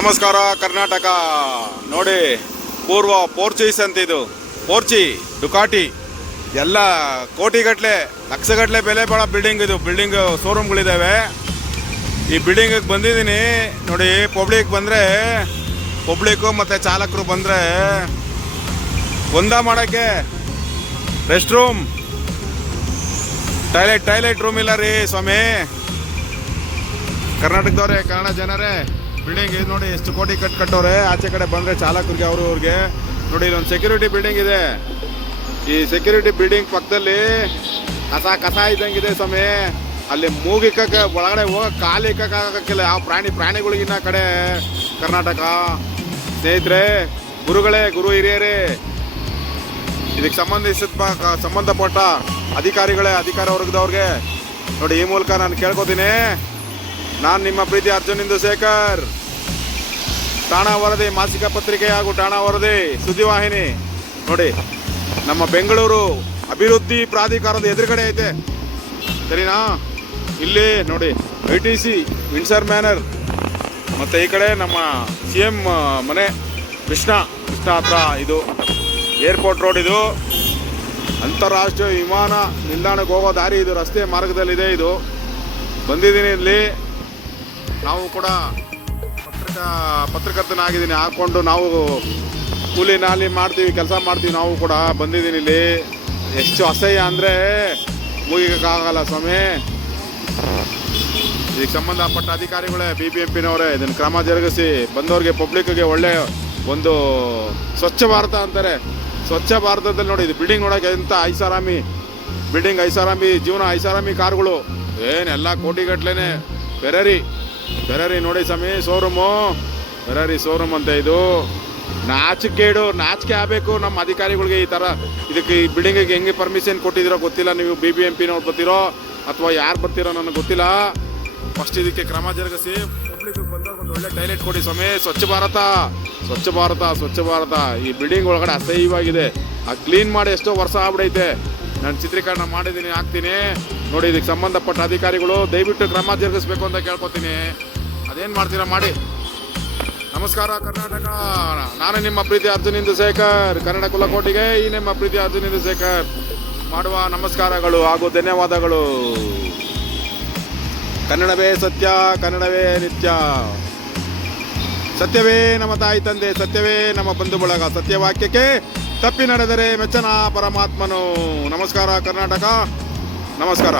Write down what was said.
ನಮಸ್ಕಾರ ಕರ್ನಾಟಕ. ನೋಡಿ, ಪೂರ್ವ ಪೋರ್ಚುಗೀಸ್ ಅಂತ ಇದು ಪೋರ್ಚಿ ಡುಕಾಟಿ ಎಲ್ಲ ಕೋಟಿಗಟ್ಟಲೆ ಲಕ್ಷಗಟ್ಟಲೆ ಬೆಲೆ ಬಾಳೋ ಬಿಲ್ಡಿಂಗ್. ಇದು ಬಿಲ್ಡಿಂಗ್ ಶೋರೂಮ್ಗಳಿದ್ದಾವೆ. ಈ ಬಿಲ್ಡಿಂಗಿಗೆ ಬಂದಿದ್ದೀನಿ ನೋಡಿ. ಪಬ್ಲಿಕ್ಕು ಮತ್ತು ಚಾಲಕರು ಬಂದರೆ ಒಂದ ಮಾಡೋಕ್ಕೆ ರೆಸ್ಟ್ ರೂಮ್, ಟಾಯ್ಲೆಟ್ ರೂಮ್ ಇಲ್ಲ ರೀ ಸ್ವಾಮಿ. ಕರ್ನಾಟಕದವ್ರೆ, ಕನ್ನಡ ಜನರೇ, ಬಿಲ್ಡಿಂಗ್ ಇದು ನೋಡಿ ಎಷ್ಟು ಕೋಟಿ ಕಟ್ಟವ್ರೆ. ಆಚೆ ಕಡೆ ಬಂದರೆ ಚಾಲಕರಿಗೆ ಅವ್ರಿಗೆ ನೋಡಿ, ಇಲ್ಲೊಂದು ಸೆಕ್ಯೂರಿಟಿ ಬಿಲ್ಡಿಂಗ್ ಇದೆ. ಈ ಸೆಕ್ಯೂರಿಟಿ ಬಿಲ್ಡಿಂಗ್ ಪಕ್ಕದಲ್ಲಿ ಕಸ ಇದ್ದಂಗಿದೆ ಸ್ವಾಮಿ. ಅಲ್ಲಿ ಮೂಗಿಕ್ಕಕ್ಕೆ ಒಳಗಡೆ ಹೋಗಕ್ಕೆ ಕಾಲು ಇಕ್ಕಾಗಕ್ಕಿಲ್ಲ ಯಾವ ಪ್ರಾಣಿಗಳಿಗಿನ್ನ ಕಡೆ ಕರ್ನಾಟಕ. ಸ್ನೇಹಿತರೆ, ಗುರು ಹಿರಿಯರೇ, ಇದಕ್ಕೆ ಸಂಬಂಧಪಟ್ಟ ಅಧಿಕಾರ ವರ್ಗದವ್ರಿಗೆ ನೋಡಿ, ಈ ಮೂಲಕ ನಾನು ಕೇಳ್ಕೊತೀನಿ. ನಾನು ನಿಮ್ಮ ಪ್ರೀತಿ ಅರ್ಜುನ್ ಇಂದುಶೇಖರ್, ಠಾಣಾ ವರದಿ ಮಾಸಿಕ ಪತ್ರಿಕೆ ಹಾಗೂ ಠಾಣಾ ವರದಿ ಸುದ್ದಿವಾಹಿನಿ ನೋಡಿ, ನಮ್ಮ ಬೆಂಗಳೂರು ಅಭಿವೃದ್ಧಿ ಪ್ರಾಧಿಕಾರದ ಎದುರುಗಡೆ ಐತೆ, ಸರಿನಾ? ಇಲ್ಲಿ ನೋಡಿ ITC ವಿಂಡ್ಸರ್ ಮ್ಯಾನರ್, ಮತ್ತು ಈ ಕಡೆ ನಮ್ಮ CM ಮನೆ ಕೃಷ್ಣ ಹತ್ರ. ಇದು ಏರ್ಪೋರ್ಟ್ ರೋಡ್, ಇದು ಅಂತಾರಾಷ್ಟ್ರೀಯ ವಿಮಾನ ನಿಲ್ದಾಣಕ್ಕೆ ಹೋಗೋ ದಾರಿ. ಇದು ರಸ್ತೆ ಮಾರ್ಗದಲ್ಲಿದೆ. ಇದು ಬಂದಿದ್ದೀನಿ ಇಲ್ಲಿ. ನಾವು ಕೂಡ ಪತ್ರಕರ್ತನಾಗಿದ್ದೀನಿ, ಹಾಕ್ಕೊಂಡು ನಾವು ಕೂಲಿ ನಾಲಿ ಮಾಡ್ತೀವಿ, ಕೆಲಸ ಮಾಡ್ತೀವಿ. ನಾವು ಕೂಡ ಬಂದಿದ್ದೀನಿ ಇಲ್ಲಿ. ಎಷ್ಟು ಅಸಹ್ಯ ಅಂದರೆ ಮುಗಿಯೋಕ್ಕಾಗಲ್ಲ ಸ್ವಾಮಿ. ಇದಕ್ಕೆ ಸಂಬಂಧಪಟ್ಟ ಅಧಿಕಾರಿಗಳೇ, BBMPನವರೇ ಇದನ್ನು ಕ್ರಮ ಜರುಗಿಸಿ ಬಂದವ್ರಿಗೆ, ಪಬ್ಲಿಕ್ಗೆ ಒಳ್ಳೆ ಒಂದು ಸ್ವಚ್ಛ ಭಾರತ ಅಂತಾರೆ. ಸ್ವಚ್ಛ ಭಾರತದಲ್ಲಿ ನೋಡಿ, ಇದು ಬಿಲ್ಡಿಂಗ್ ನೋಡೋಕೆ ಎಂಥ ಐಷಾರಾಮಿ ಬಿಲ್ಡಿಂಗ್, ಐಷಾರಾಮಿ ಜೀವನ, ಐಷಾರಾಮಿ ಕಾರುಗಳು, ಏನೆಲ್ಲ ಕೋಟಿಗಟ್ಲೆ. ಫೆರಾರಿ ನೋಡಿ ಸ್ವಾಮಿ, ಫೆರಾರಿ ಶೋರೂಮ್ ಅಂತ. ಇದು ನಾಚಿಕೆ ಆಗಬೇಕು ನಮ್ಮ ಅಧಿಕಾರಿಗಳಿಗೆ. ಈ ಥರ ಇದಕ್ಕೆ, ಈ ಬಿಲ್ಡಿಂಗಿಗೆ ಹೆಂಗೆ ಪರ್ಮಿಷನ್ ಕೊಟ್ಟಿದ್ದೀರೋ ಗೊತ್ತಿಲ್ಲ. ನೀವು BBMPನವ್ರು ಬರ್ತಿರೋ ಅಥವಾ ಯಾರು ಬರ್ತಿರೋ ನನಗೆ ಗೊತ್ತಿಲ್ಲ. ಫಸ್ಟ್ ಇದಕ್ಕೆ ಕ್ರಮ ಜರುಗಿಸಿ ಪಬ್ಲಿಕ್ಗೆ ಬಂದವ್ರಿಗೆ ಒಂದು ಒಳ್ಳೆ ಟಾಯ್ಲೆಟ್ ಕೊಡಿ ಸ್ವಾಮಿ. ಸ್ವಚ್ಛ ಭಾರತ. ಈ ಬಿಲ್ಡಿಂಗ್ ಒಳಗಡೆ ಅಸಹ್ಯವಾಗಿದೆ. ಕ್ಲೀನ್ ಮಾಡಿ ಎಷ್ಟೋ ವರ್ಷ ಆಗ್ಬಿಡೈತೆ. ನಾನು ಚಿತ್ರೀಕರಣ ಮಾಡಿದ್ದೀನಿ, ಹಾಕ್ತೀನಿ ನೋಡಿ. ಇದಕ್ಕೆ ಸಂಬಂಧಪಟ್ಟ ಅಧಿಕಾರಿಗಳು ದಯವಿಟ್ಟು ಕ್ರಮ ಜರುಗಿಸ್ಬೇಕು ಅಂತ ಕೇಳ್ಕೊತೀನಿ. ಅದೇನು ಮಾಡ್ತೀರಾ ಮಾಡಿ. ನಮಸ್ಕಾರ ಕರ್ನಾಟಕ. ನಾನು ನಿಮ್ಮ ಪ್ರೀತಿ ಅರ್ಜುನ್ ಇಂದುಶೇಖರ್, ಕನ್ನಡ ಕುಲಕೋಟಿಗೆ ಈ ನಿಮ್ಮ ಪ್ರೀತಿ ಅರ್ಜುನ್ ಇಂದುಶೇಖರ್ ಮಾಡುವ ನಮಸ್ಕಾರಗಳು ಹಾಗೂ ಧನ್ಯವಾದಗಳು. ಕನ್ನಡವೇ ಸತ್ಯ, ಕನ್ನಡವೇ ನಿತ್ಯ. ಸತ್ಯವೇ ನಮ್ಮ ತಾಯಿ ತಂದೆ, ಸತ್ಯವೇ ನಮ್ಮ ಬಂಧು ಬಳಗ. ಸತ್ಯವಾಕ್ಯಕ್ಕೆ ತಪ್ಪಿ ನಡೆದರೆ ಮೆಚ್ಚನ ಪರಮಾತ್ಮನು. ನಮಸ್ಕಾರ ಕರ್ನಾಟಕ, ನಮಸ್ಕಾರ.